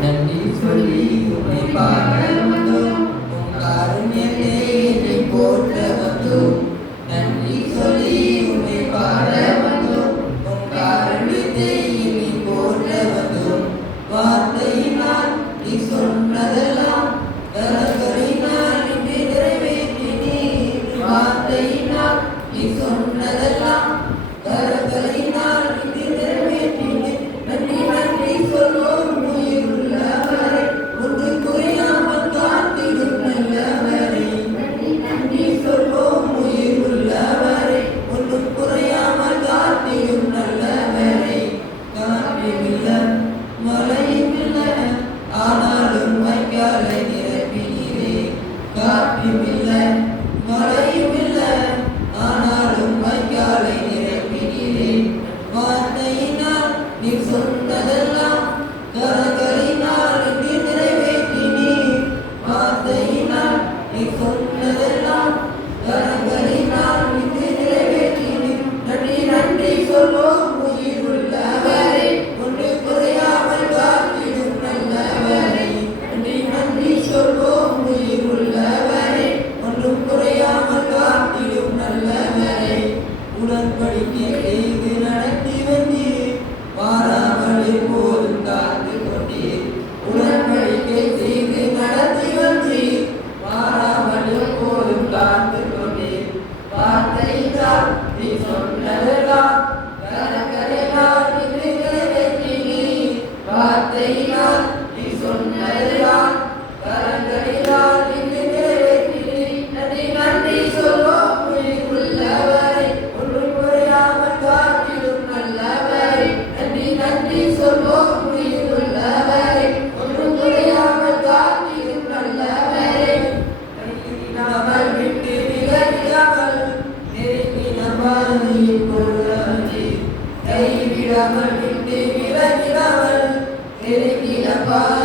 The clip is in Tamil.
நன்றி சொல்லி உன்னை பாட வந்தோம் உன் காருண்யத்தை என்னை போற்ற வந்தோம் நன்றி சொல்லி உன்னை பாட வந்தோம் உன் காருண்யத்தை என்னை போற்ற வந்தோம் வார்த்தையினால் நீ சொன்னதெல்லாம் கரங்களினால் இன்று நிறைவேற்றினீர் வார்த்தையினால் நீ சொன்னதெல்லாம் கரங்களினால் இன்று நிறைவேற்றினீர் நன்றி நன்றி சொல்வோம் உயிர் உள்ளவரை ஒன்று குறையாமல் காத்திடும் நல்லவரை நன்றி நன்றி சொல்வோம் உயிர் உள்ளவரை ஒன்று குறையாமல் காத்திடும் நல்லவரை காற்றிவில்ல மழையுமில்ல ஆனாலும் வைக்காலை நிரப்பினீரே காற்றிவில்ல மழையுமில்ல ஆனாலும் வைக்காலை நிரப்பினீரே வார்த்தையினால் நீ சொன்னதெல்லாம் கரங்களினால் இன்று நிறைவேற்றினீர் வார்த்தையினால் நீ சொன்னதெல்லாம் கரங்களினால் இன்று நிறைவேற்றினீர் நன்றி நன்றி சொல்வோம் உயிர் உள்ளவரை ஒன்று குறையாமல் காத்திடும் நல்லவரை நன்றி நன்றி சொல்வோம் உயிர் உள்ளவரை ஒன்றும் குறையாமல் காத்திடும் நல்லவரை உடன்படிக்கை செய்து நடத்தி வந்தீர் மாறாமல் எப்போதும் காத்து கொண்டீர் உடன்படிக்கை செய்து நடத்தி வந்தீர் மாறாமல் எப்போதும் காத்து கொண்டீர் வார்த்தையினால் நீ சொன்னதெல்லாம் கரங்களினால் இன்று நிறைவேற்றினீர் வார்த்தையினால் நீ சொன்னதெல்லாம் கரங்களினால் இன்று நிறைவேற்றினீர் நன்றி நன்றி சொல்வோம் உயிர் உள்ளவரை ஒன்றும் குறையாமல் காத்திடும் நல்லவரை நன்றி நன்றி சொல்வோம் உயிர் உள்ளவரை ஒன்றும் குறையாமல் காத்திடும் நல்லவரை கைவிடாமல் விட்டு விலகிடாமல் நெருங்கின பாதையில் கொள்ளாதீர் கைவிடாமல் விட்டு விலகிடாமல் நெருங்கின பாதை